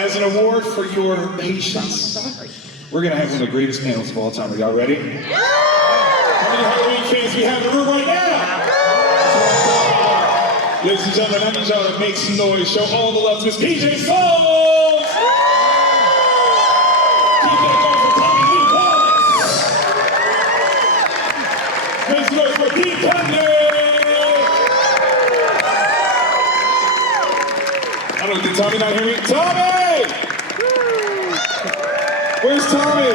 as an award for your patience, we're going to have one of the greatest panels of all time. Are y'all ready? How many Halloween fans we have in the room right now? Ladies and gentlemen, I need y'all to make some noise. Show all the love to Miss PJ Souls! Keep that going for Tommy Lee Wallace! Make some noise for Cundey! I don't think Tommy not hear me. Tommy! Where's Tommy?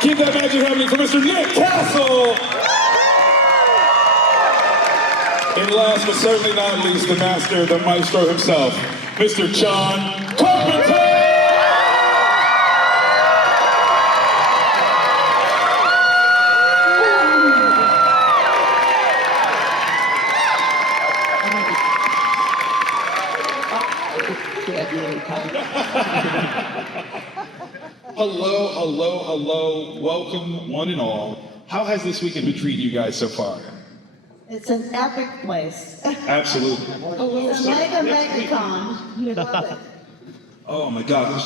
Keep that magic happening for Mr. Nick Castle! And last but certainly not least, the master, the maestro himself, Mr. John Carpenter! Hello, hello, hello. Welcome, one and all. How has this weekend been treating you guys so far? It's an epic place. Absolutely. It's a MegaCon. Love it. Oh my gosh.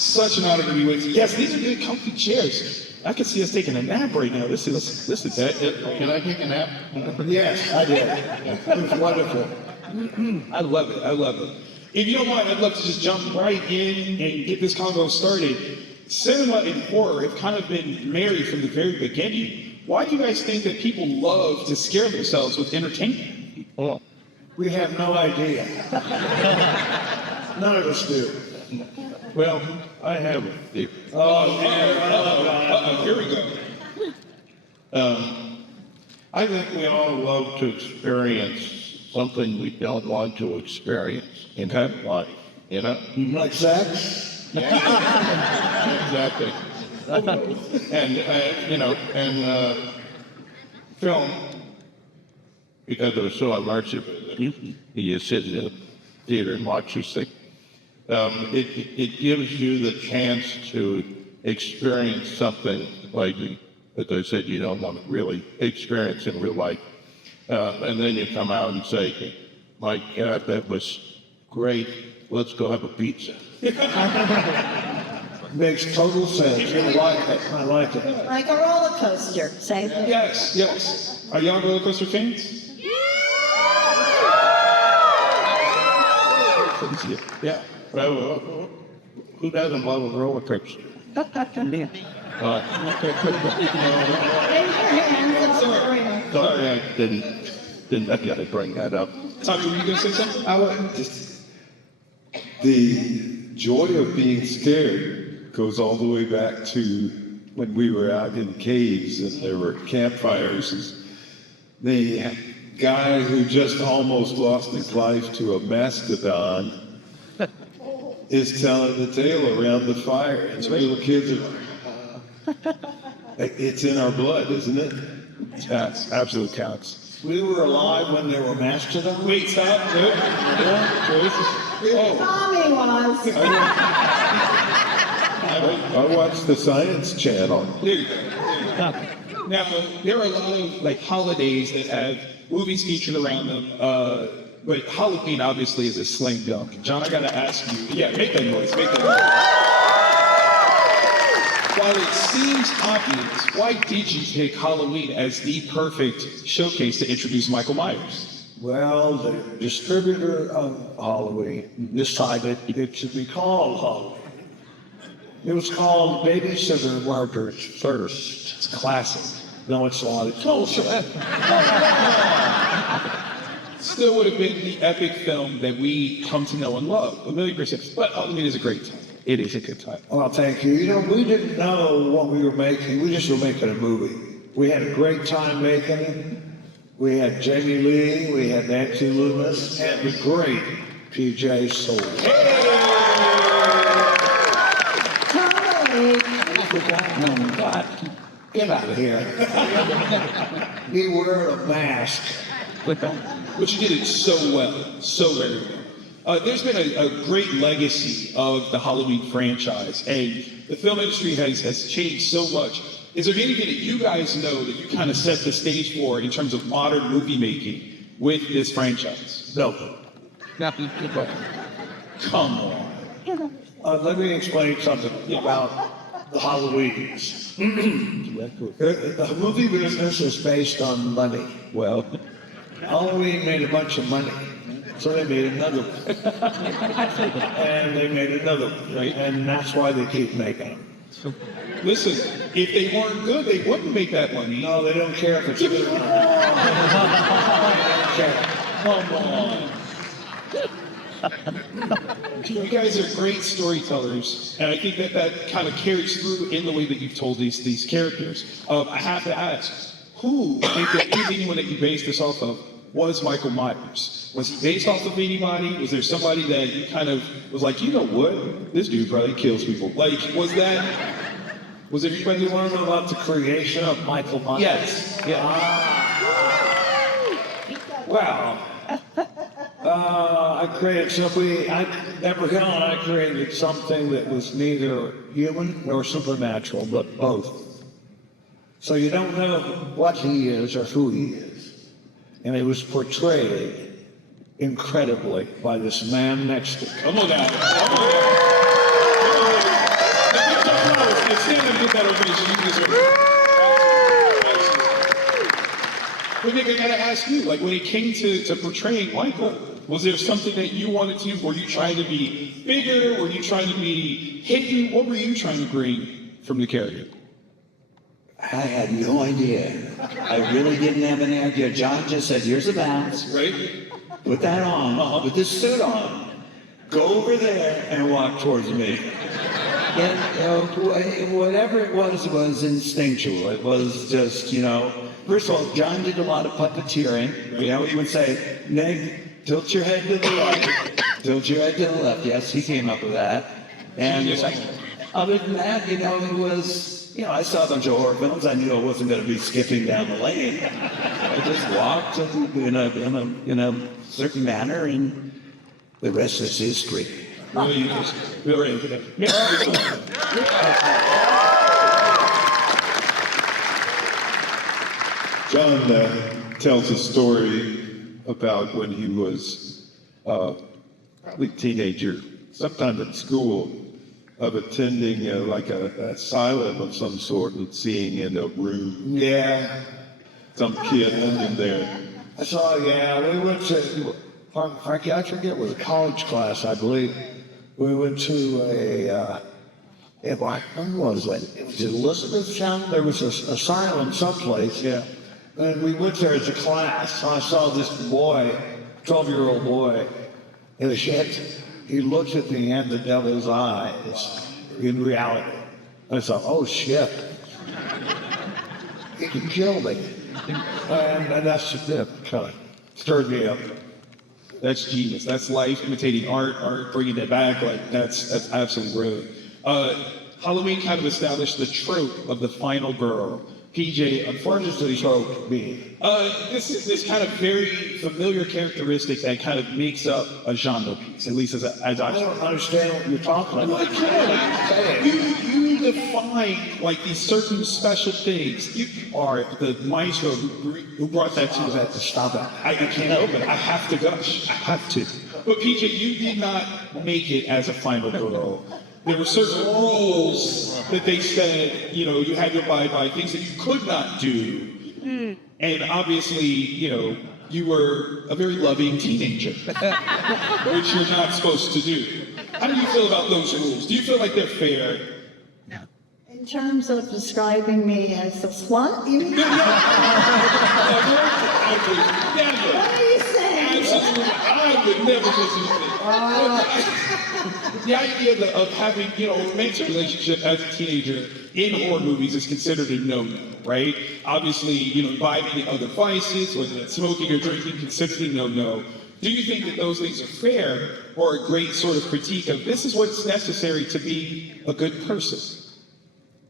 Such an honor to be with you. Yes, these are good comfy chairs. I can see us taking a nap right now. This is Can I take a nap? Yes, I did. It was wonderful. I love it. I love it. If you don't mind, I'd love to just jump right in and get this convo started. Cinema and horror have kind of been married from the very beginning. Why do you guys think that people love to scare themselves with entertainment? Oh. We have no idea. None of us do. Well, I have a theory. Here we go. I think we all love to experience something we don't want to experience in life, you know? Like sex? Exactly. And, film, because it was so immersive, you just sit in the theater and watch this thing. It gives you the chance to experience something like, as I said, you don't want to really experience in real life. And then you come out and say, my God, that was great. Let's go have a pizza. Makes total sense. I like it. I like it. Like a roller coaster, same thing. Yes, yes. Are y'all roller coaster fans? Yeah. Well, who doesn't love a roller coaster? Raise your hands and I'll bring them. Sorry, I didn't I gotta bring that up. Tommy, were you going to say something? I would just, the joy of being scared goes all the way back to when we were out in caves and there were campfires. The guy who just almost lost his life to a mastodon is telling the tale around the fire. And the little kids are, it's in our blood, isn't it? Yes, absolutely counts. We were alive when there were mastodons. Wait, stop. Tommy was. I watched the Science Channel. There you go. Now, there are a lot of holidays that have movies featured around them, but Halloween obviously is a slam dunk. John, I gotta ask you. Yeah, make that noise. Make that noise. While it seems obvious, why did you pick Halloween as the perfect showcase to introduce Michael Myers? Well, the distributor of Halloween decided it should be called Halloween. It was called Babysitter Murders First. It's classic. No, it's not. It's also Still would have been the epic film that we come to know and love. 1,000,000%. But Halloween is a great time. It is a good time. Well, thank you. You know, we didn't know what we were making. We just were making a movie. We had a great time making it. We had Jamie Lee, we had Nancy Loomis, and the great PJ Souls. Tommy! Oh, God. Get out of here. He wore a mask. But you did it so well, so very well. There's been a great legacy of the Halloween franchise, and the film industry has changed so much. Is there anything that you guys know that you kind of set the stage for in terms of modern movie making with this franchise? No. Come on. Let me explain something about the Halloweens. The movie business is based on money. Well, Halloween made a bunch of money, so they made another one. And they made another one, right? And that's why they keep making them. Listen, if they weren't good, they wouldn't make that money. No, they don't care if it's good or not. They don't care. Come on. You guys are great storytellers, and I think that kind of carries through in the way that you've told these characters. I have to ask, who, if there is anyone that you based this off of, was Michael Myers? Was he based off of anybody? Was there somebody that you kind of was like, you know what, this dude probably kills people? Like, was there anybody You who want to know about the creation of Michael Myers? Yes. Yeah. Well, I created simply, I created something that was neither human nor supernatural, but both. So you don't know what he is or who he is. And it was portrayed incredibly by this man next to me. Come on now. Come on now. Stand up and get that ovation. You deserve it. But Nick, I gotta ask you, like when it came to portraying Michael, was there something that you wanted to? Were you trying to be bigger? Were you trying to be hidden? What were you trying to bring from the character? I had no idea. I really didn't have any idea. John just said, here's the bounce. Right? Put that on. Put this suit on. Go over there and walk towards me. And whatever it was instinctual. It was just, first of all, John did a lot of puppeteering. He would say, Neg, tilt your head to the right, tilt your head to the left. Yes, he came up with that. And other than that, it was, I saw a bunch of horror films. I knew I wasn't going to be skipping down the lane. I just walked in a certain manner, and the rest is history. Really, John tells a story about when he was probably a teenager, sometime at school, of attending like an asylum of some sort and seeing in a room Yeah. some kid in there. I saw, we went to, Frankie, I forget, with a college class, I believe. We went to where was it? It was Elizabethtown. There was an asylum someplace. Yeah. And we went there as a class. I saw this boy, 12-year-old boy, in a shed. He looked at me and the devil's eyes in reality. I thought, oh shit. He can kill me. And that's it, kind of stirred me up. That's genius. That's life imitating art bringing it back. Like that's absolutely brilliant. Halloween kind of established the trope of the final girl. PJ, unfortunately, Trope me. this is this kind of very familiar characteristic that kind of makes up a genre piece, at least as I don't understand what you're talking about. You define like these certain special things. You are the maestro who brought that to that. Stop it. I can't help it. I have to gush. I have to. But PJ, you did not make it as a final girl. There were certain rules that they said, you had to abide by, things that you could not do. And obviously, you were a very loving teenager, which you're not supposed to do. How do you feel about those rules? Do you feel like they're fair? In terms of describing me as a slut, you mean? Never. What are you saying? Absolutely. I would never listen to it. The idea of having, a romantic relationship as a teenager in horror movies is considered a no-no, right? Obviously, imbibing other vices, whether that's smoking or drinking, considered a no-no. Do you think that those things are fair or a great sort of critique of this is what's necessary to be a good person?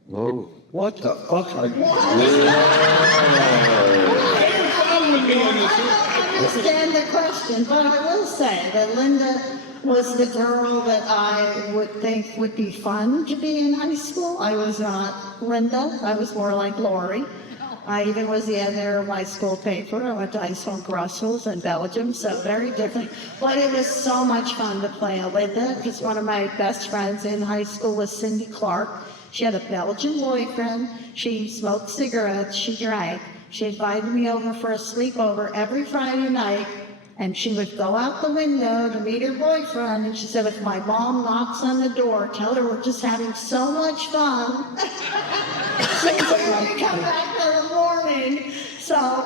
Whoa. What the fuck are you They're following me on this. I understand the question, but I will say that Lynda was the girl that I would think would be fun to be in high school. I was not Lynda. I was more like Lori. I even was the editor of my school paper. I went to high school in Brussels and Belgium, so very different. But it was so much fun to play a Lynda, because one of my best friends in high school was Cindy Clark. She had a Belgian boyfriend. She smoked cigarettes. She drank. She invited me over for a sleepover every Friday night, and she would go out the window to meet her boyfriend, and she said, if my mom knocks on the door, tell her we're just having so much fun. So we come back in the morning. So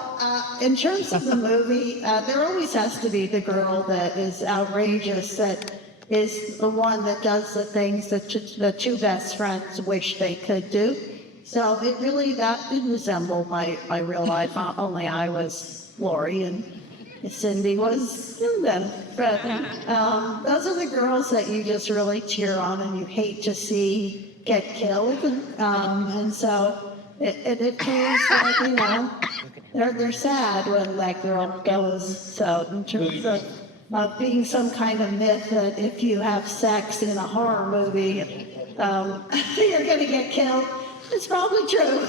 in terms of the movie, there always has to be the girl that is outrageous, that is the one that does the things that the two best friends wish they could do. So it really, that did resemble my real life. Only I was Lori and Cindy was Lynda. But those are the girls that you just really cheer on and you hate to see get killed. And so it feels like, you know, they're sad when that girl goes. So in terms of being some kind of myth that if you have sex in a horror movie, you're going to get killed, it's probably true.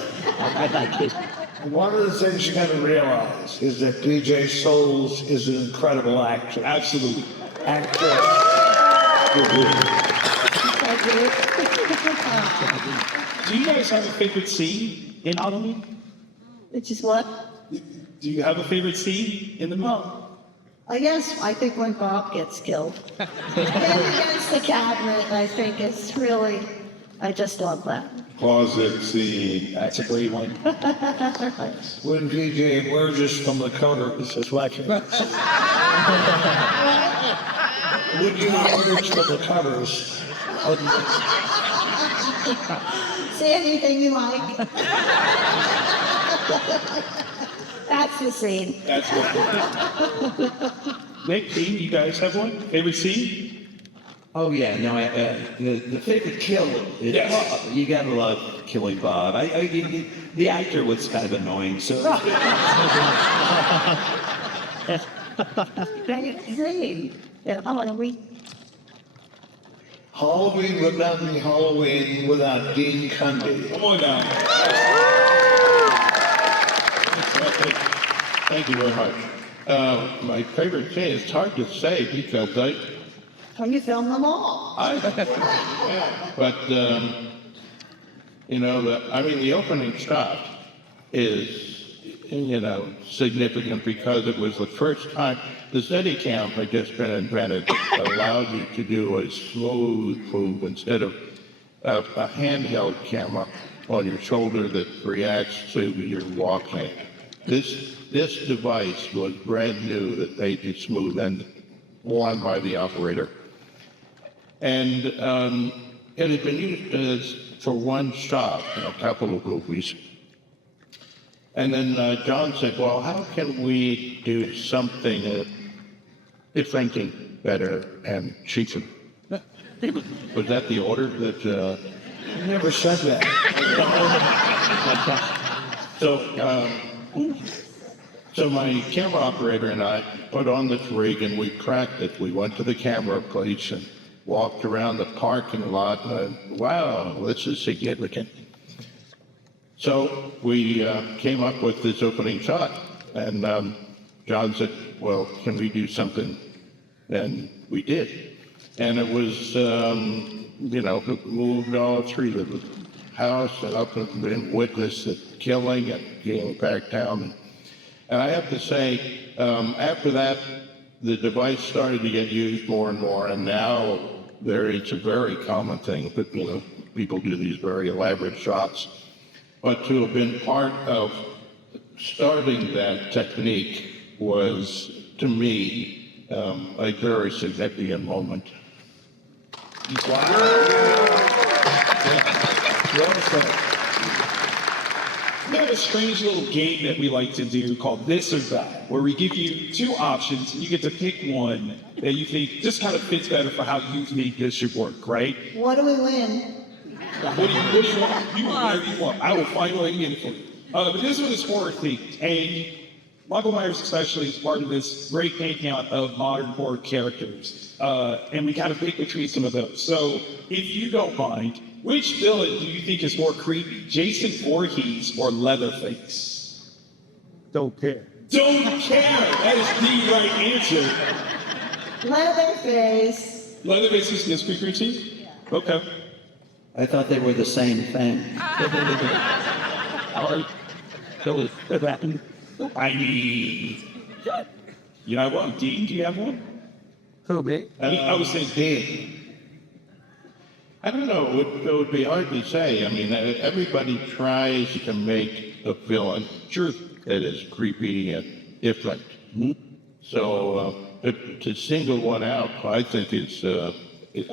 One of the things you got to realize is that DJ Souls is an incredible actor. Absolutely. Actress. Thank you. Do you guys have a favorite scene in Halloween? Which is what? Do you have a favorite scene in the movie? Yes, I think when Bob gets killed. And against the cabinet, I think it's really, I just love that. Closet scene. That's a great one. When DJ emerges from the cover, he says, watching. When you emerge from the covers, See anything you like? That's the scene. That's what. Nick, Dean, you guys have one? Favorite scene? Oh yeah, no, the favorite kill is Yes. You gotta love killing Bob. The actor was kind of annoying, so Favorite scene. Halloween would not be Halloween without Dean Cundey. Come on now. Thank you very much. My favorite scene, it's hard to say because When you film them all. but you know, the opening shot is, you know, significant because it was the first time the Steadicam had just been invented that allowed you to do a smooth move instead of a handheld camera on your shoulder that reacts to your walking. This device was brand new that made you smooth and worn by the operator. And it had been used for one shot in a couple of movies. And then John said, well, how can we do something different, better, and cheaper? Was that the order that... I never said that. So my camera operator and I put on this rig and we cracked it. We went to the camera place and walked around the parking lot. Wow, this is significant. So we came up with this opening shot, and John said, well, can we do something? And we did. And it was, you know, moved all through the house and up and witnessed the killing and came back down. And I have to say, after that, the device started to get used more and more, and now it's a very common thing that, you know, people do these very elaborate shots. But to have been part of starting that technique was, to me, a very significant moment. We have a strange little game that we like to do called This or That, where we give you two options and you get to pick one that you think just kind of fits better for how you think this should work, right? What do we win? What do you want? You want whatever you want. I will find what you for you. But this one is horror themed, and Michael Myers especially is part of this great pantheon of modern horror characters. And we kind of pick between some of those. So if you don't mind, which villain do you think is more creepy, Jason Voorhees or Leatherface? Don't care. Don't care. That is the right answer. Leatherface. Leatherface is this creepy routine? Okay. I thought they were the same thing. I mean, you know what? Dean, do you have one? Who, me? I was saying Dean. I don't know. It would be hard to say. I mean, everybody tries to make a villain that is creepy and different. So to single one out, I think it's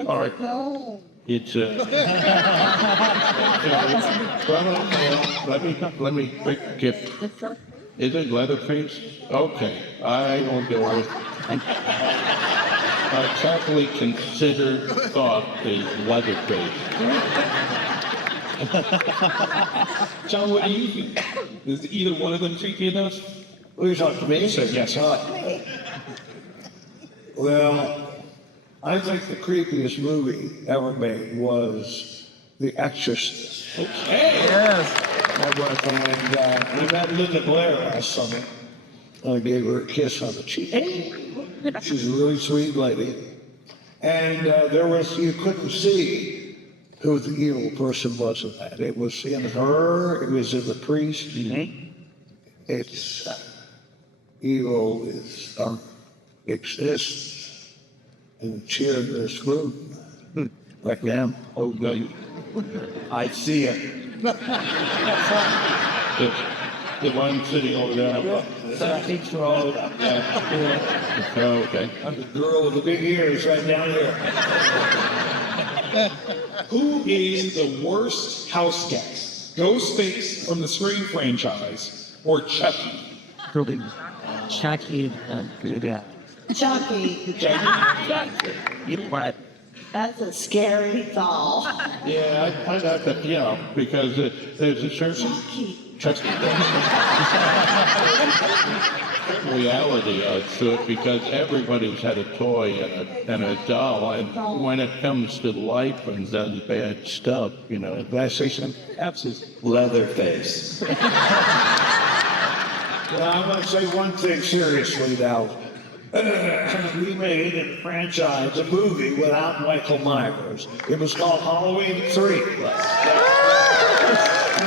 hard. It's let me get. Is it Leatherface? Okay, I will go with. A carefully considered thought is Leatherface. John, what do you think? Is either one of them creepy enough? Well, you're talking to me? Sir, yes. Well, I think the creepiest movie ever made was The Exorcist. Okay. Yes. And we met Lynda Blair last summer. I gave her a kiss on the cheek. She's a really sweet lady. And you couldn't see who the evil person was in that. It was in her, it was in the priest. It's evil exists in cheer this room. Like them. Oh, no, I see it. the one sitting over there. Okay. I'm the girl with the big ears right down here. Who is the worst house guest? Ghostface from the Scream franchise or Chucky? Chucky. That's a scary doll. Yeah, I got that, because there's a certain reality to it because everybody's had a toy and a doll, and when it comes to life and does bad stuff, Can I say something? Absolutely. Leatherface. Well, I'm going to say one thing seriously now. We made in the franchise a movie without Michael Myers. It was called Halloween 3. And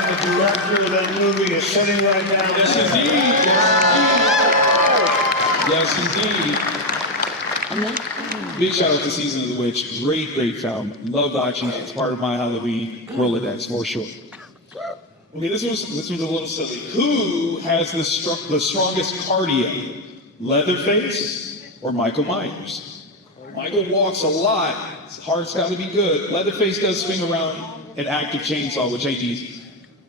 the director of that movie is sitting right now. Yes, indeed. Yes, indeed. Big shout out to Season of the Witch. Great film. Love watching it. It's part of my Halloween Rolodex for sure. Okay, this was a little silly. Who has the strongest cardio? Leatherface or Michael Myers? Michael walks a lot. His heart's got to be good. Leatherface does swing around an active chainsaw, which ain't easy.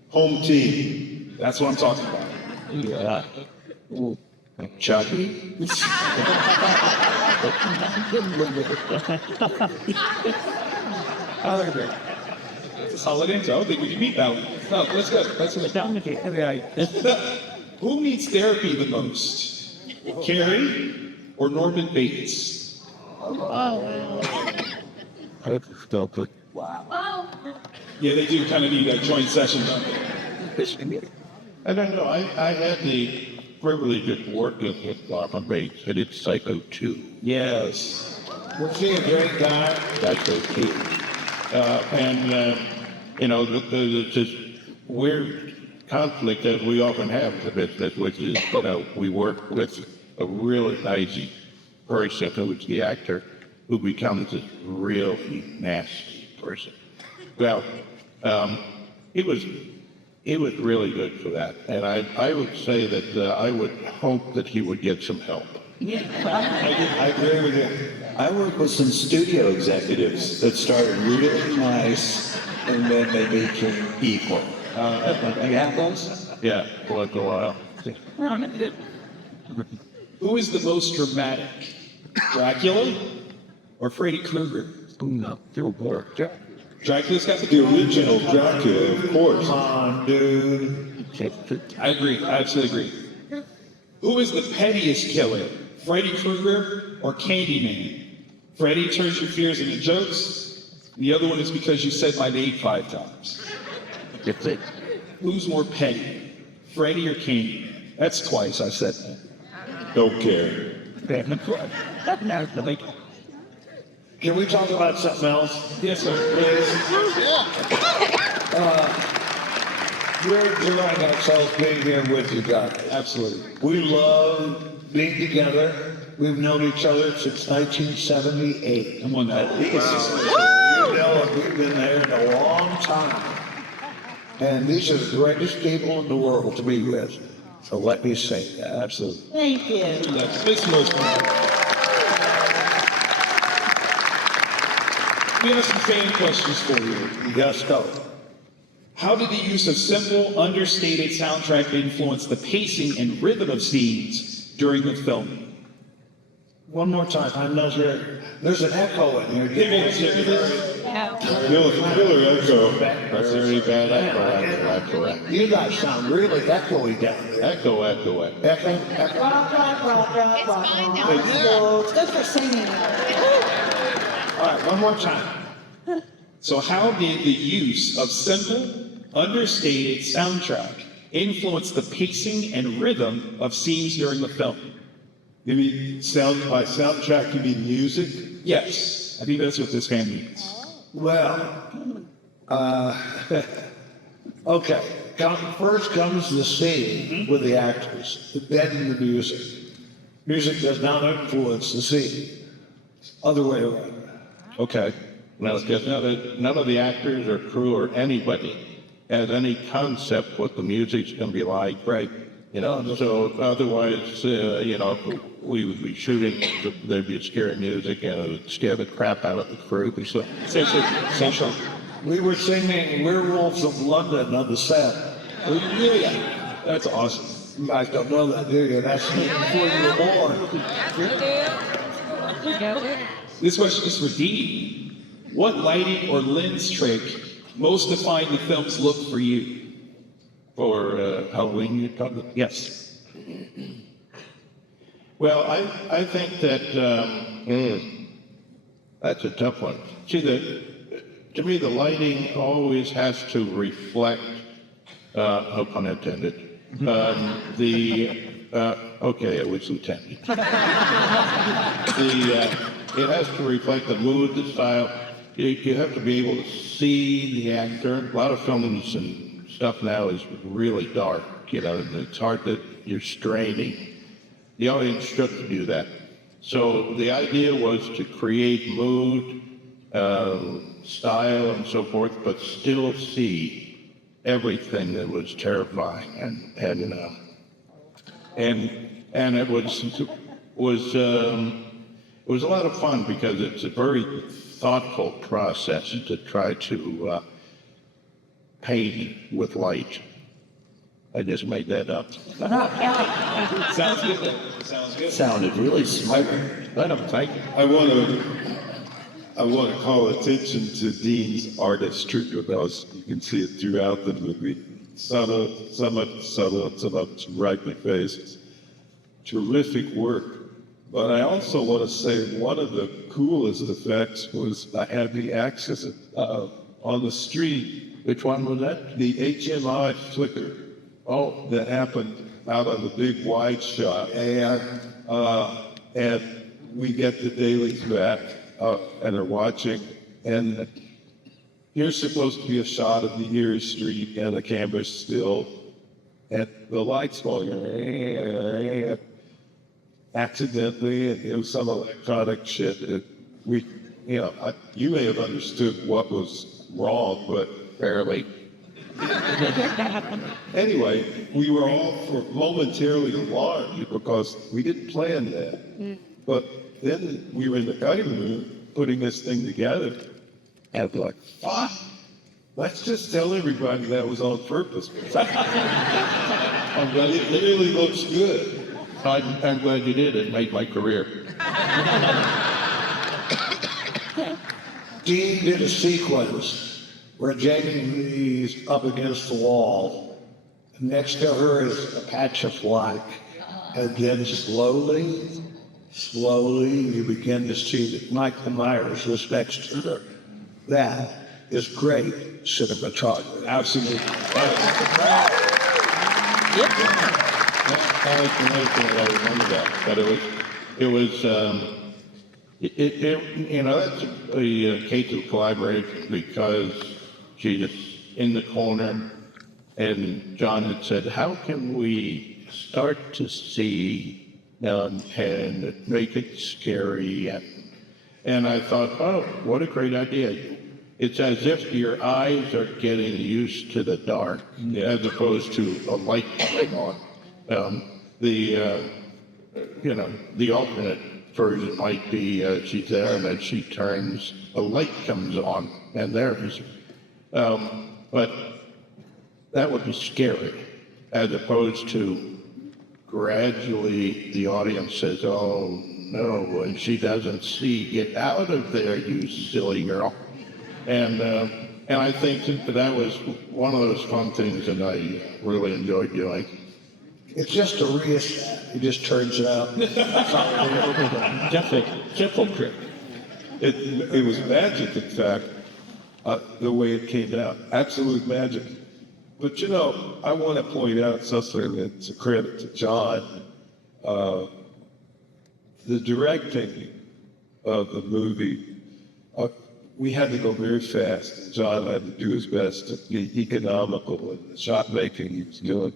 Home team. That's what I'm talking about. yeah. Chucky. It's a solid answer. I don't think we can beat that one. No, let's go. Who needs therapy the most? Carrie or Norman Bates? Yeah, they do kind of need that joint session, don't they? I don't know. I had the privilege of working with Norman Bates, and it's Psycho 2. Yes. Was he a great guy? Psycho 2. There's this weird conflict that we often have in the business, which is, we work with a really nice person who's the actor who becomes this real nasty person. Well, it was really good for that, and I would say that I would hope that he would get some help. I agree with you. I work with some studio executives that started really nice and then they became evil. You have those? Yeah, once in a while. Who is the most dramatic? Dracula or Freddy Krueger? Dracula's got The original Dracula, of course. Come on, dude. I agree. I absolutely agree. Who is the pettiest killer? Freddy Krueger or Candyman? Freddy turns your fears into jokes. The other one is because you said my name 5 times. Who's more petty? Freddy or Candyman? That's twice I said Don't care. that. Can we talk about something else? Yes, sir. We're enjoying ourselves being here with you guys. Absolutely. We love being together. We've known each other since 1978. I'm on that. You know, we've been there in a long time. And these are the greatest people in the world to be with. So let me say that. Absolutely. Thank you. It's most We have some fan questions for you. Yes, go. How did the use of simple, understated soundtrack influence the pacing and rhythm of scenes during the filming? One more time. I'm not here. There's an echo in here. Give me a Killer echo. Very bad echo. You guys sound really echoey down there. Echo. Echo? Rock. It's good for singing. All right, one more time. So how did the use of simple, understated soundtrack influence the pacing and rhythm of scenes during the film? You mean by soundtrack, you mean music? Yes, I think that's what this fan means. Well, okay. First comes the scene with the actors, then the music. Music does not influence the scene. Other way around. Okay. Now, because none of the actors or crew or anybody has any concept what the music's going to be like. Right. You know, so otherwise, you know, we would be shooting, there'd be scary music and it would scare the crap out of the crew. So, We were singing Werewolves of London on the set. Really? That's awesome. You guys don't know that, do you? That's before you were born. This question is for Dee. What lighting or lens trick most defined the film's look for you? for Halloween, you're talking? Yes. Well, I think that that's a tough one. See, to me, the lighting always has to reflect, no pun intended, okay, it was intended. It has to reflect the mood, the style. You have to be able to see the actor. A lot of films and stuff now is really dark, you know, and it's hard that you're straining. The audience shouldn't do that. So the idea was to create mood, style, and so forth, but still see everything that was terrifying, and it was a lot of fun because it's a very thoughtful process to try to paint with light. I just made that up. Sounds good. Sounds good. Sounded really smart. I don't think. I want to call attention to Dean's artistry because you can see it throughout the movie. Some of it's right in the face. Terrific work. But I also want to say one of the coolest effects was I had the access on the street. Which one was that? The HMI flicker. Oh, that happened out on the big wide shot. And we get the dailies back and are watching. And here's supposed to be a shot of the Erie Street and the camera's still. And the lights going accidentally, and it was some electronic shit. You may have understood what was wrong, but Barely. anyway, we were all momentarily alarmed because we didn't plan that. But then we were in the cutting room putting this thing together, and like, fuck, let's just tell everybody that was on purpose. But it really looks good. I'm glad you did. It made my career. Dean did a sequence where Jamie Lee's up against the wall. Next to her is a patch of black. And then slowly, you begin to see that Michael Myers was next to her. That is great cinematography. Absolutely. I remember that, but that's a case of collaboration because she's in the corner, and John had said, how can we start to see and make it scary? And I thought, oh, what a great idea. It's as if your eyes are getting used to the dark as opposed to a light coming on. The alternate version might be she's there and then she turns, a light comes on, and there is. But that would be scary, as opposed to gradually the audience says, oh no, and she doesn't see, get out of there, you silly girl. And I think that was one of those fun things that I really enjoyed doing. It's just a rheostat. He just turns it out. Simple trick. It was magic, in fact, the way it came out. Absolute magic. But I want to point out something that's a credit to John. The directing of the movie, we had to go very fast. John had to do his best to be economical in the shot making he was doing.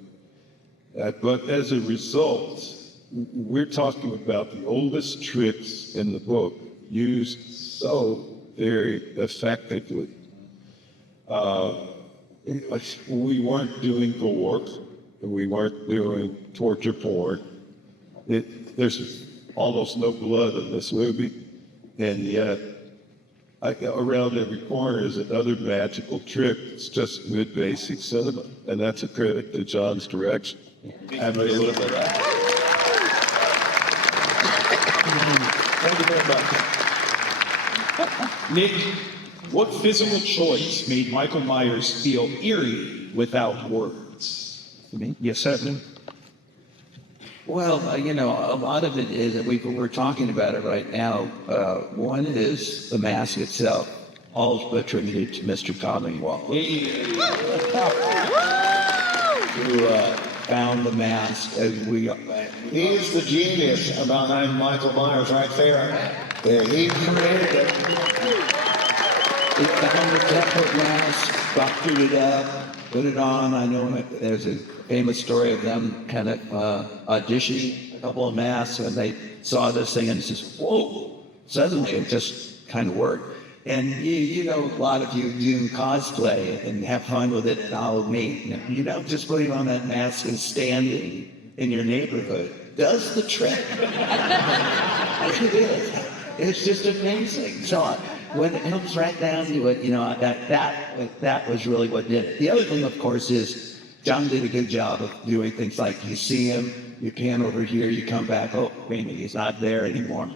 But as a result, we're talking about the oldest tricks in the book used so very effectively. We weren't doing gore, we weren't doing torture porn. There's almost no blood in this movie, and yet around every corner is another magical trick. It's just good basic cinema, and that's a credit to John's direction. And a little bit of that. Thank you very much. Nick, what physical choice made Michael Myers feel eerie without words? Yes, sir. Well, a lot of it is that we're talking about it right now. One is the mask itself, all attributed to Mr. Tommy Wallace, who found the mask. He's the genius behind Michael Myers right there. He created it. He found the template mask, doctored it up, put it on. I know there's a famous story of them kind of auditioning a couple of masks, and they saw this thing and says, whoa, suddenly it just kind of worked. And a lot of you do cosplay and have fun with it, follow me. You don't just put it on that mask and standing in your neighborhood. Does the trick. It is. It's just amazing. So when it comes right down to it, that was really what did it. The other thing, of course, is John did a good job of doing things like you see him, you pan over here, you come back, oh, wait a minute, he's not there anymore.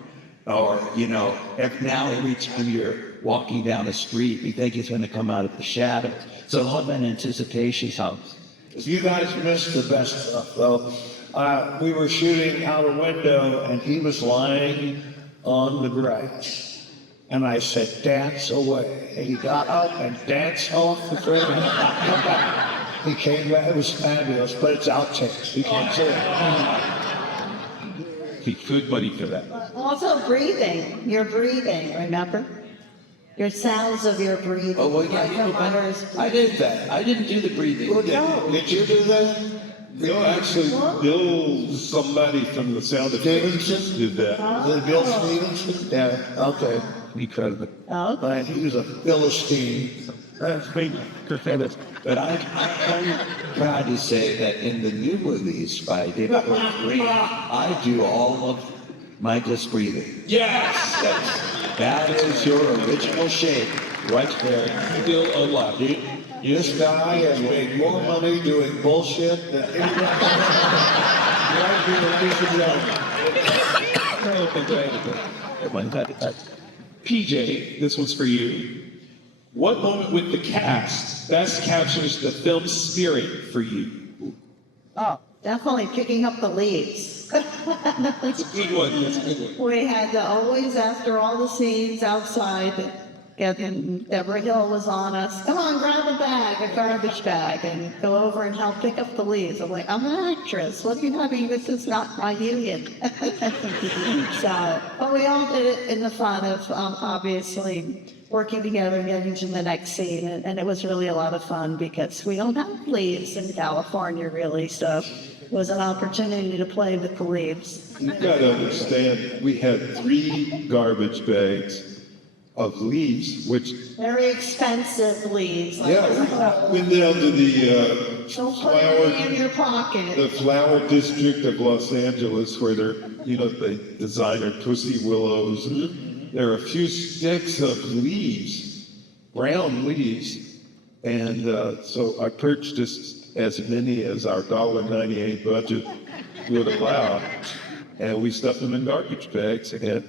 Or, now every time you're walking down the street, you think he's going to come out of the shadows. So all that anticipation helps. You guys missed the best stuff, though. We were shooting out a window, and he was lying on the grass. And I said, dance away. And he got up and danced off the frame and come back. He came back. It was fabulous, but it's outtakes. You can't say it. He could, but he could. Also breathing. You're breathing, remember? Your sounds of your breathing. Oh, well, yeah, I did that. I didn't do the breathing. Did you do that? No, actually, Bill, somebody from the Sound of Stevenson did that. Was it Bill Stevenson? Yeah, okay. Incredible. Oh, But he was a Philistine. That's me. But I'm proud to say that in the new movies by David Gordon Green, I do all of Michael's breathing. Yes! That is your original shape right there. Still alive. This guy has made more money doing bullshit than anybody else. PJ, this one's for you. What moment with the cast best captures the film's spirit for you? oh, definitely picking up the leaves. That's a good one. That's a good one. We had to always, after all the scenes outside, And Deborah Hill was on us. Come on, grab a bag, a garbage bag, and go over and help pick up the leaves. I'm like, I'm an actress. What do you mean? This is not my union. So, but we all did it in the fun of obviously working together and getting to the next scene. And it was really a lot of fun because we don't have leaves in California, really. So it was an opportunity to play with the leaves. You've got to understand, we had 3 garbage bags of leaves, which, Very expensive leaves. Like, went down to the don't put it in your the pocket. flower district of Los Angeles, where they're, they designer pussy willows. There are a few sticks of leaves, brown leaves, and so I purchased as many as our $1.98 budget would allow, and we stuffed them in garbage bags and had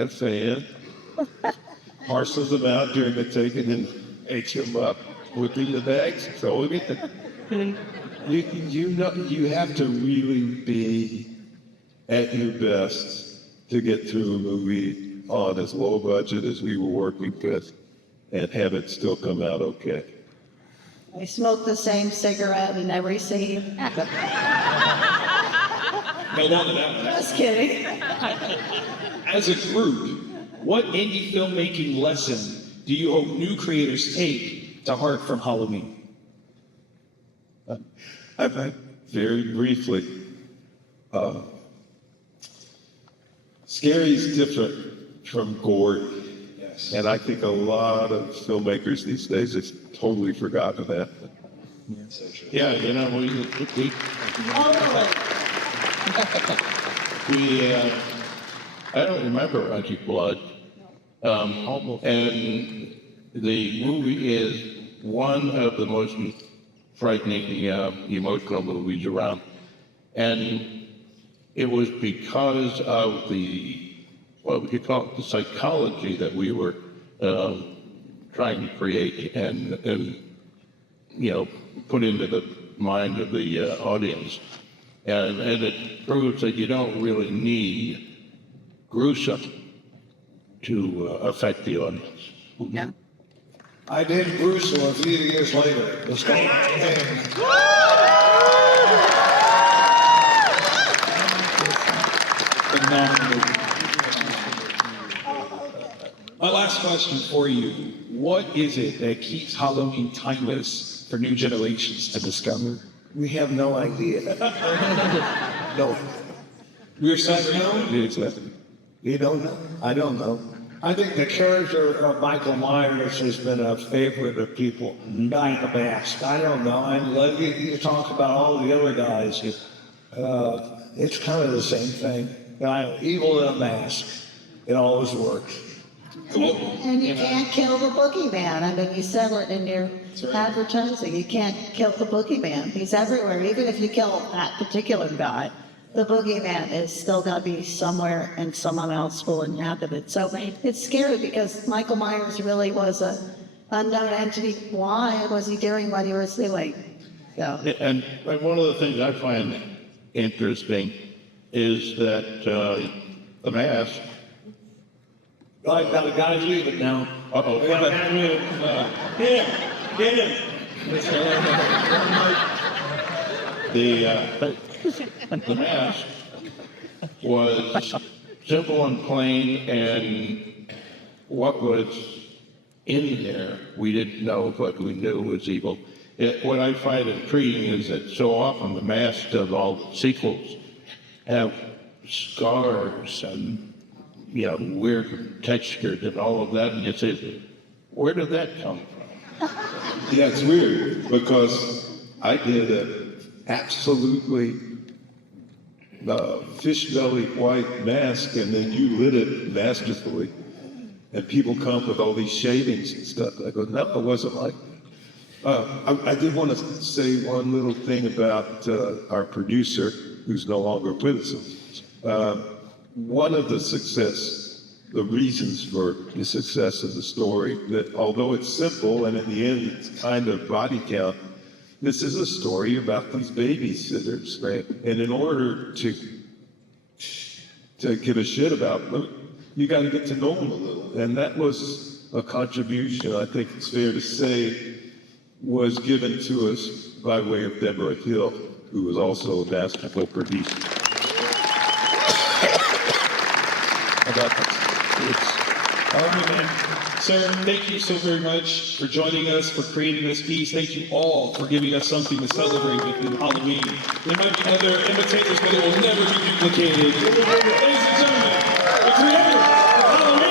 a fan, parcels them out during the taking and ate them up, whipping the bags. So again, you have to really be at your best to get through a movie on as low budget as we were working with and have it still come out okay. I smoked the same cigarette in every scene. No longer that. Just kidding. As a group, what indie filmmaking lesson do you hope new creators take to heart from Halloween? Very briefly, scary is different from gore. Yes. And I think a lot of filmmakers these days have totally forgotten that. Yeah, I don't remember Rocky Blood. And the movie is one of the most frightening, emotional movies around. And it was because of what we could call it, the psychology that we were trying to create and put into the mind of the audience. And it proves that you don't really need gruesome to affect the audience. Yeah. I did Bruce a few years later. It's called My last question for you. What is it that keeps Halloween timeless for new generations to discover? We have no idea. No. We're saying no? You don't know? I don't know. I think the character of Michael Myers has been a favorite of people. Guy in the mask. I don't know. I love you talk about all the other guys. It's kind of the same thing. Evil in a mask. It always works. And you can't kill the boogeyman. I mean, you said it in your advertising. You can't kill the boogeyman. He's everywhere. Even if you kill that particular guy, the boogeyman is still going to be somewhere and someone else will inhabit it. So it's scary because Michael Myers really was an unknown entity. Why was he doing what he was doing? So. And one of the things I find interesting is that the mask. Right, now the guy's leaving now. Uh-oh. Get him. The mask was simple and plain, and what was in there we didn't know, but we knew was evil. What I find intriguing is that so often the masks of all the sequels have scars and weird textures and all of that, and you say, where did that come from? Yeah, it's weird because I did an absolutely fish belly white mask, and then you lit it masterfully, and people come with all these shadings and stuff. I go, no, it wasn't like that. I did want to say one little thing about our producer, who's no longer with us. One of the reasons for the success of the story, that although it's simple and in the end it's kind of body count, this is a story about these babysitters, right? And in order to give a shit about them, you got to get to know them a little. And that was a contribution, I think it's fair to say, was given to us by way of Deborah Hill, who was also a basketball producer. All right, man. Sir, thank you so very much for joining us, for creating this piece. Thank you all for giving us something to celebrate with in Halloween. There might be other imitators, but it will never be duplicated. Ladies and gentlemen, the creators of Halloween.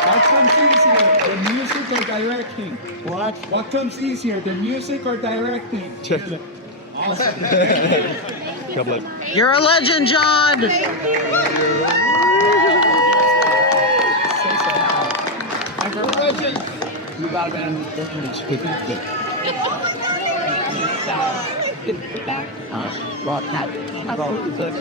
What comes easier, the music or directing? What comes easier, the music or directing? You're a legend, John. You're a legend. You got to be